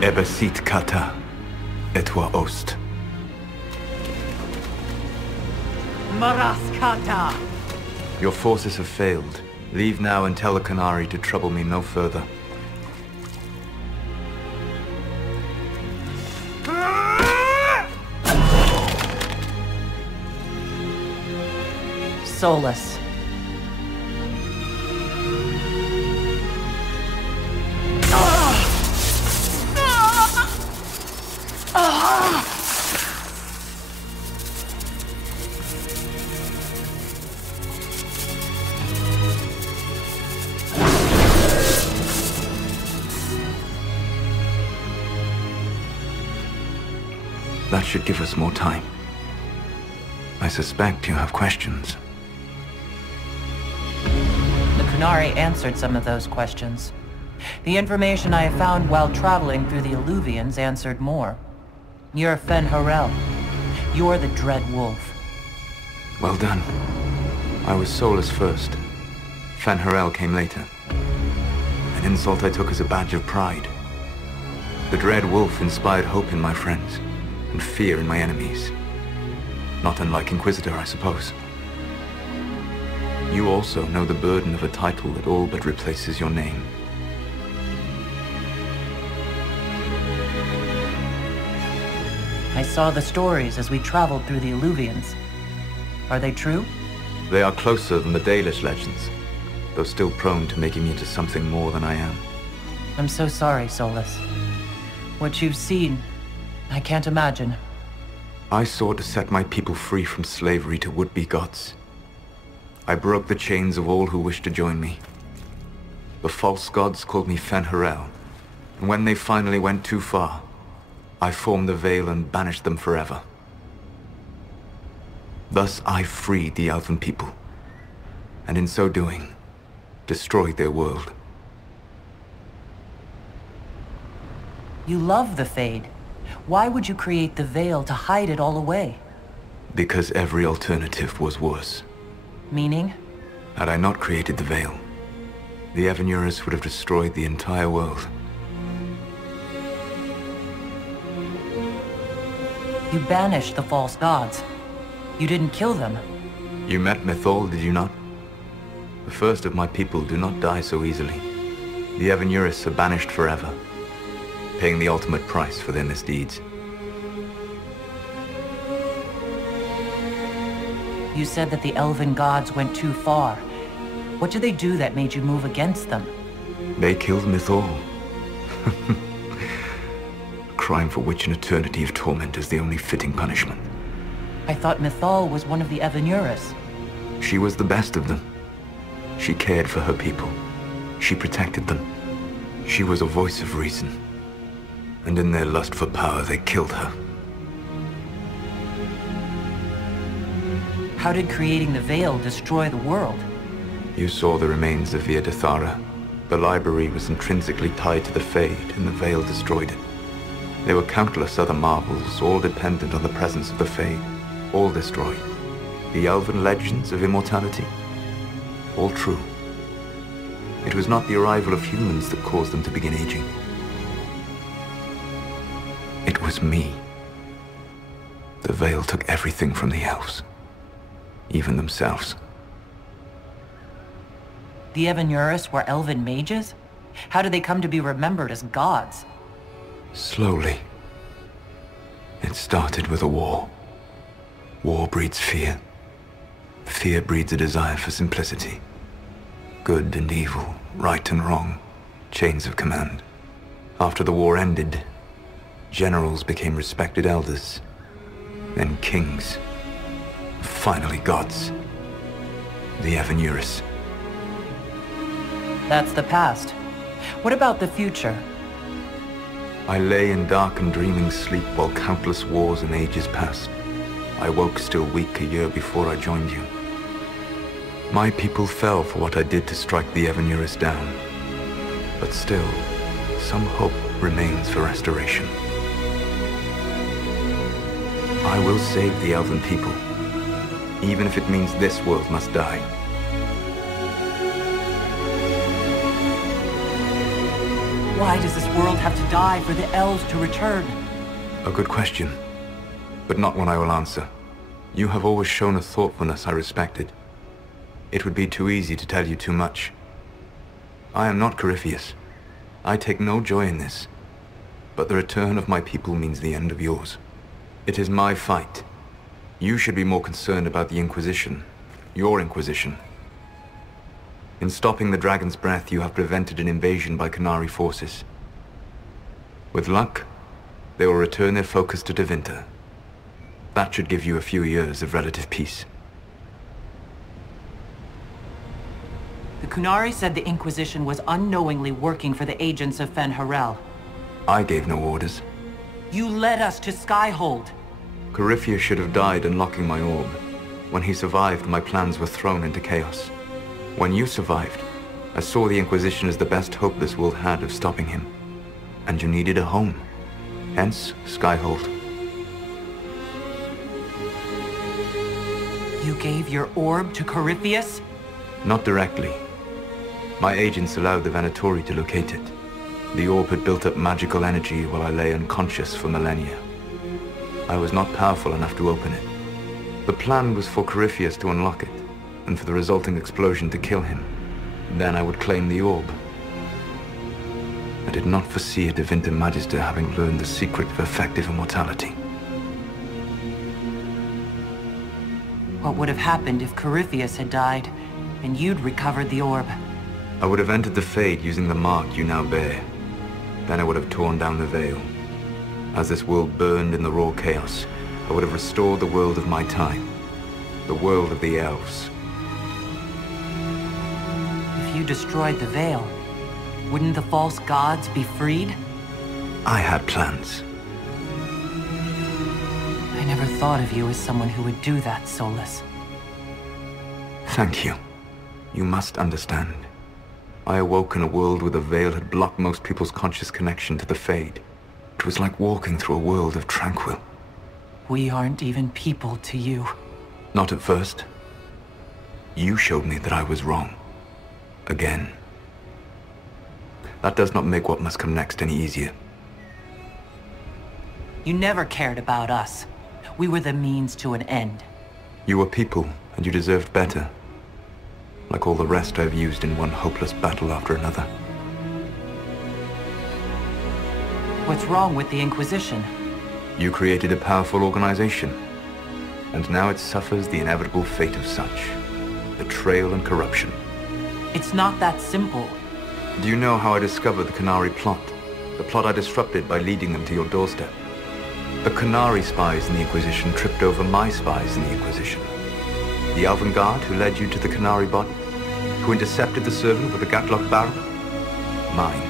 Ebesit kata, etwa ost. Maraskata! Your forces have failed. Leave now and tell the Canary to trouble me no further. Solas. That should give us more time. I suspect you have questions. The Canary answered some of those questions. The information I found while traveling through the Alluvians answered more. You're Fen Harel. You're the Dread Wolf. Well done. I was Solas first. Fen Harel came later. An insult I took as a badge of pride. The Dread Wolf inspired hope in my friends, and fear in my enemies. Not unlike Inquisitor, I suppose. You also know the burden of a title that all but replaces your name. I saw the stories as we traveled through the Alluvians. Are they true? They are closer than the Dalish legends, though still prone to making me into something more than I am. I'm so sorry, Solas. What you've seen, I can't imagine. I sought to set my people free from slavery to would-be gods. I broke the chains of all who wished to join me. The false gods called me Fen Harel, and when they finally went too far, I formed the Veil and banished them forever. Thus I freed the Elven people, and in so doing, destroyed their world. You love the Fade. Why would you create the Veil to hide it all away? Because every alternative was worse. Meaning? Had I not created the Veil, the Evanurus would have destroyed the entire world. You banished the false gods. You didn't kill them. You met Mythal, did you not? The first of my people do not die so easily. The Evanurus are banished forever, paying the ultimate price for their misdeeds. You said that the Elven gods went too far. What did they do that made you move against them? They killed Mythal. Crime for which an eternity of torment is the only fitting punishment. I thought Mythal was one of the Evanurus. She was the best of them. She cared for her people. She protected them. She was a voice of reason. And in their lust for power, they killed her. How did creating the Veil destroy the world? You saw the remains of Via Dethara. The library was intrinsically tied to the Fade, and the Veil destroyed it. There were countless other marvels, all dependent on the presence of the Fade, all destroyed. The Elven legends of immortality, all true. It was not the arrival of humans that caused them to begin aging. It was me. The Veil took everything from the elves, even themselves. The Evanurus were Elven mages? How did they come to be remembered as gods? Slowly. It started with a war. War breeds fear. Fear breeds a desire for simplicity. Good and evil, right and wrong, chains of command. After the war ended, generals became respected elders, then kings, finally gods. The Evanurus. That's the past. What about the future? I lay in dark and dreaming sleep while countless wars and ages passed. I woke still weak a year before I joined you. My people fell for what I did to strike the Evanurus down. But still, some hope remains for restoration. I will save the Elven people, even if it means this world must die. Why does this world have to die for the elves to return? A good question, but not one I will answer. You have always shown a thoughtfulness I respected. It would be too easy to tell you too much. I am not Corypheus. I take no joy in this. But the return of my people means the end of yours. It is my fight. You should be more concerned about the Inquisition. Your Inquisition. In stopping the Dragon's Breath, you have prevented an invasion by Qunari forces. With luck, they will return their focus to Tevinter. That should give you a few years of relative peace. The Qunari said the Inquisition was unknowingly working for the agents of Fen Harel. I gave no orders. You led us to Skyhold. Corypheus should have died unlocking my orb. When he survived, my plans were thrown into chaos. When you survived, I saw the Inquisition as the best hope this world had of stopping him. And you needed a home. Hence, Skyhold. You gave your orb to Corypheus? Not directly. My agents allowed the Venatori to locate it. The orb had built up magical energy while I lay unconscious for millennia. I was not powerful enough to open it. The plan was for Corypheus to unlock it, and for the resulting explosion to kill him. Then I would claim the orb. I did not foresee a Tevinter Magister having learned the secret of effective immortality. What would have happened if Corypheus had died, and you'd recovered the orb? I would have entered the Fade using the mark you now bear. Then I would have torn down the veil. As this world burned in the raw chaos, I would have restored the world of my time. The world of the elves. If you destroyed the veil, wouldn't the false gods be freed? I had plans. I never thought of you as someone who would do that, Solas. Thank you. You must understand. I awoke in a world where the veil had blocked most people's conscious connection to the Fade. It was like walking through a world of tranquil. We aren't even people to you. Not at first. You showed me that I was wrong. Again. That does not make what must come next any easier. You never cared about us. We were the means to an end. You were people, and you deserved better. Like all the rest I've used in one hopeless battle after another. What's wrong with the Inquisition? You created a powerful organization, and now it suffers the inevitable fate of such. Betrayal and corruption. It's not that simple. Do you know how I discovered the Qunari plot? The plot I disrupted by leading them to your doorstep. The Qunari spies in the Inquisition tripped over my spies in the Inquisition. The Elven Guard who led you to the Qunari body? Who intercepted the servant with the Gatlock barrel? Mine.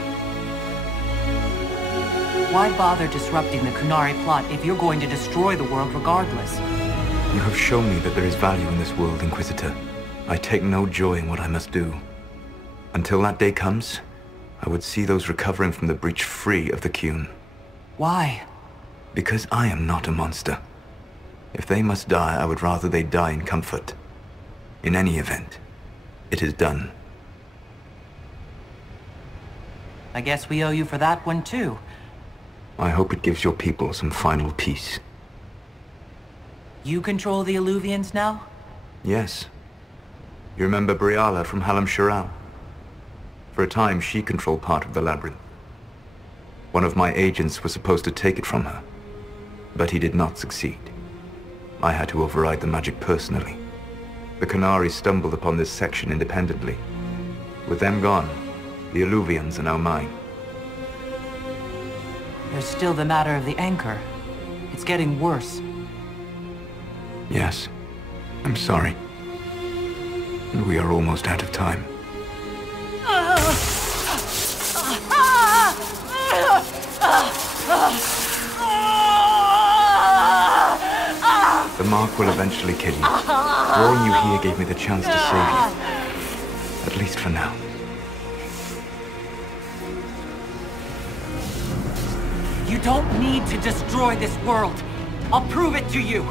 Why bother disrupting the Qunari plot if you're going to destroy the world regardless? You have shown me that there is value in this world, Inquisitor. I take no joy in what I must do. Until that day comes, I would see those recovering from the breach free of the Qun. Why? Because I am not a monster. If they must die, I would rather they die in comfort. In any event, it is done. I guess we owe you for that one too. I hope it gives your people some final peace. You control the Illuvians now? Yes. You remember Briala from Halam Shiral? For a time, she controlled part of the labyrinth. One of my agents was supposed to take it from her, but he did not succeed. I had to override the magic personally. The Qunari stumbled upon this section independently. With them gone, the Illuvians are now mine. There's still the matter of the anchor. It's getting worse. Yes, I'm sorry. And we are almost out of time. The mark will eventually kill you. Drawing you here gave me the chance to save you. At least for now. You don't need to destroy this world. I'll prove it to you.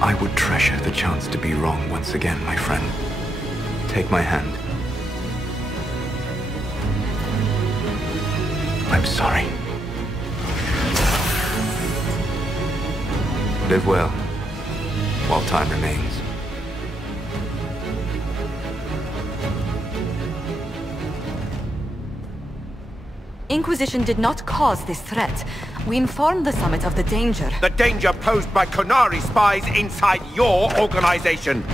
I would treasure the chance to be wrong once again, my friend. Take my hand. I'm sorry. Live well, while time remains. Inquisition did not cause this threat. We informed the Summit of the danger. The danger posed by Qunari spies inside your organization!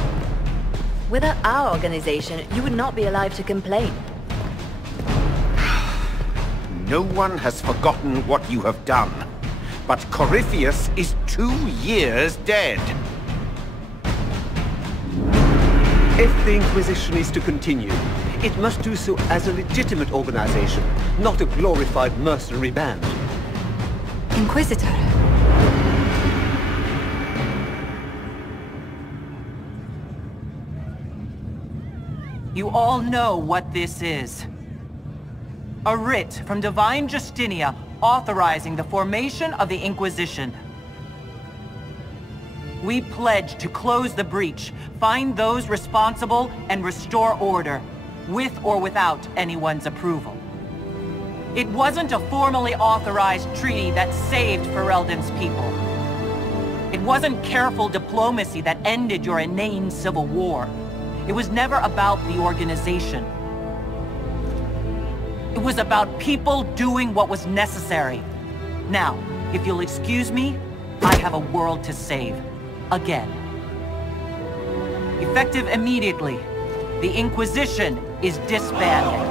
Without our organization, you would not be alive to complain. No one has forgotten what you have done. But Corypheus is 2 years dead. If the Inquisition is to continue, it must do so as a legitimate organization, not a glorified mercenary band. Inquisitor. You all know what this is. A writ from Divine Justinia authorizing the formation of the Inquisition. We pledge to close the breach, find those responsible, and restore order, with or without anyone's approval. It wasn't a formally authorized treaty that saved Ferelden's people. It wasn't careful diplomacy that ended your inane civil war. It was never about the organization. It was about people doing what was necessary. Now, if you'll excuse me, I have a world to save. Again. Effective immediately, the Inquisition is disbanded.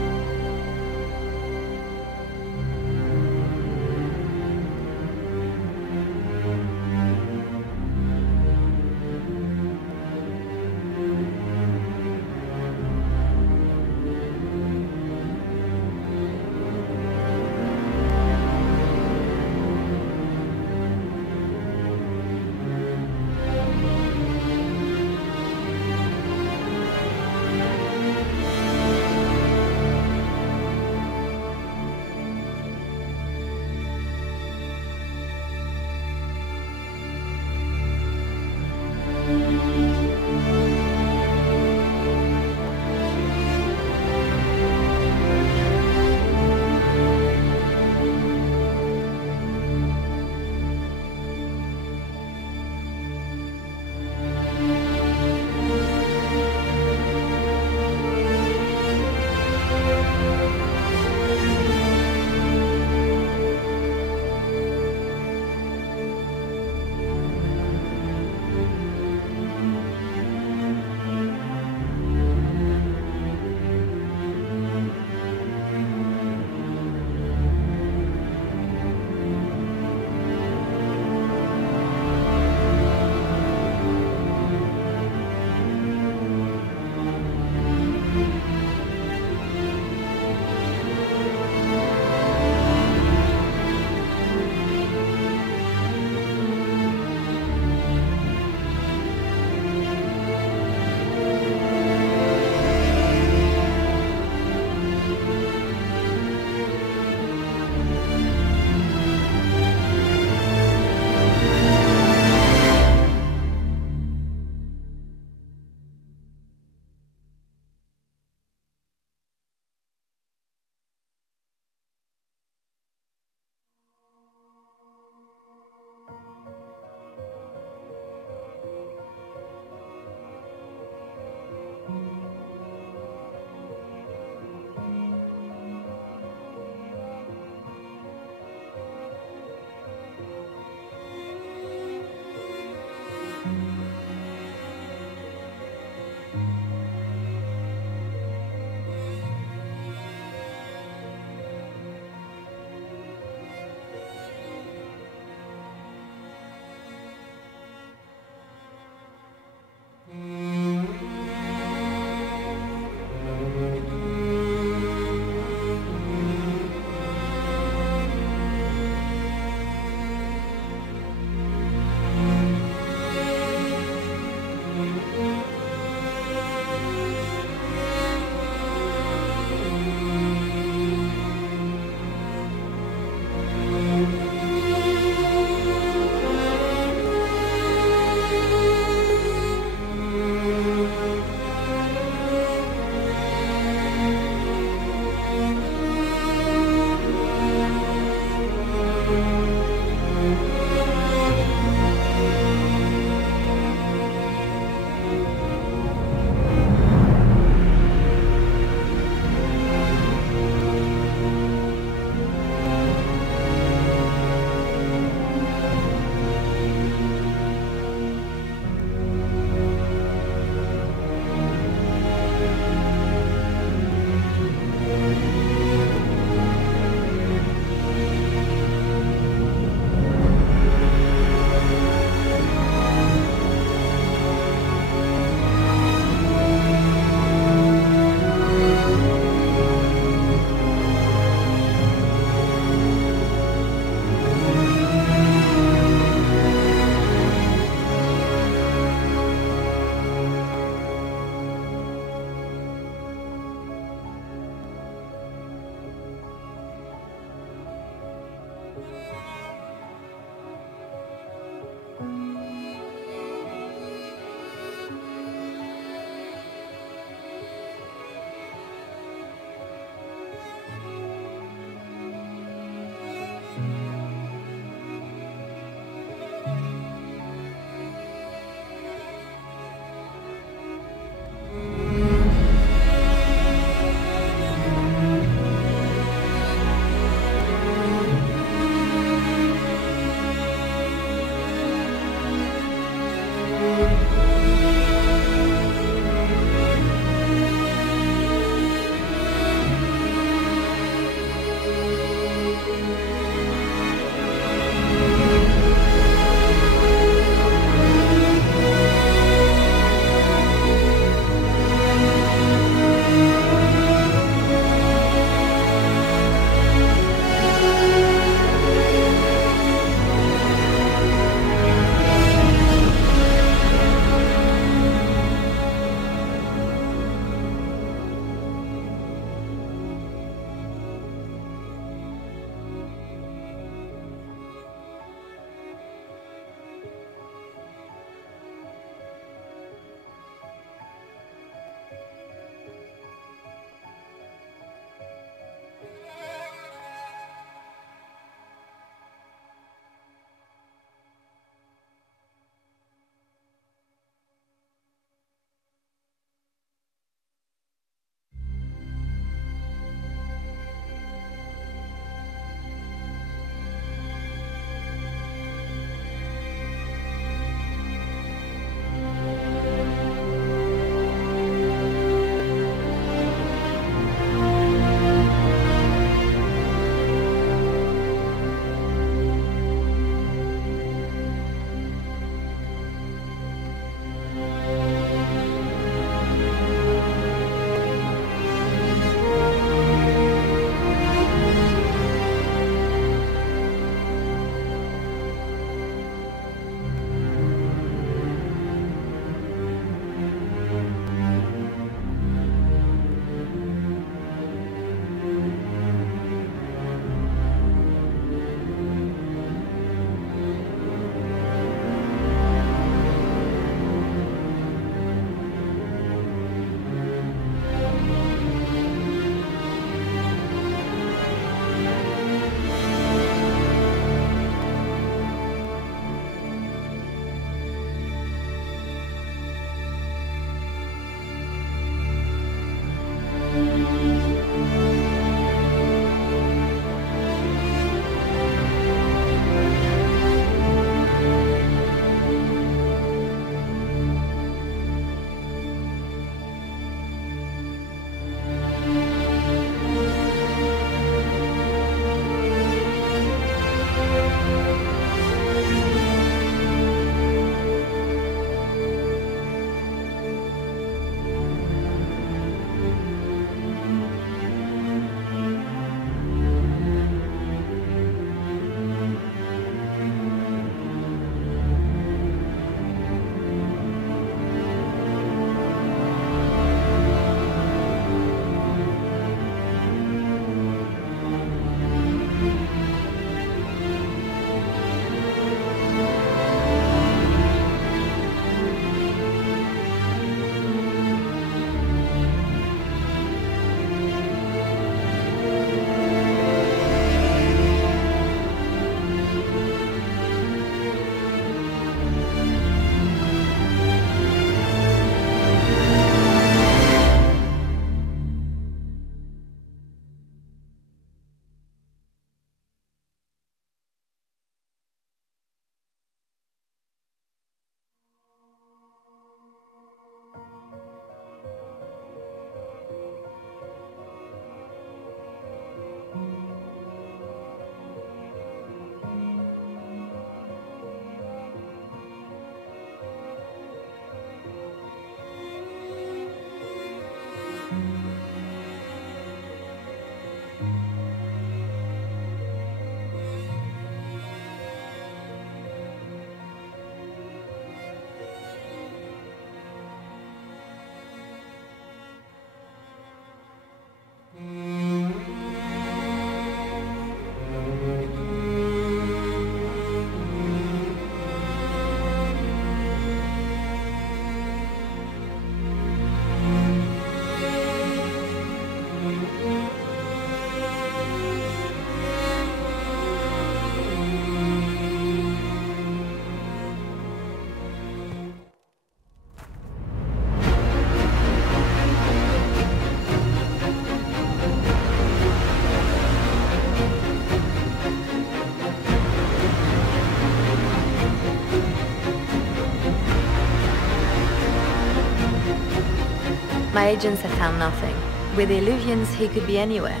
My agents have found nothing. With the Illuvians, he could be anywhere.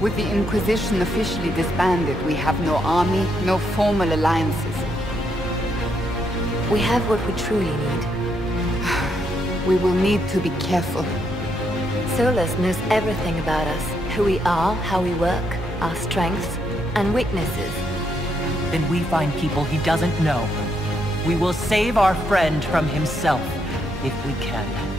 With the Inquisition officially disbanded, we have no army, no formal alliances. We have what we truly need. We will need to be careful. Solas knows everything about us. Who we are, how we work, our strengths and weaknesses. Then we find people he doesn't know. We will save our friend from himself, if we can.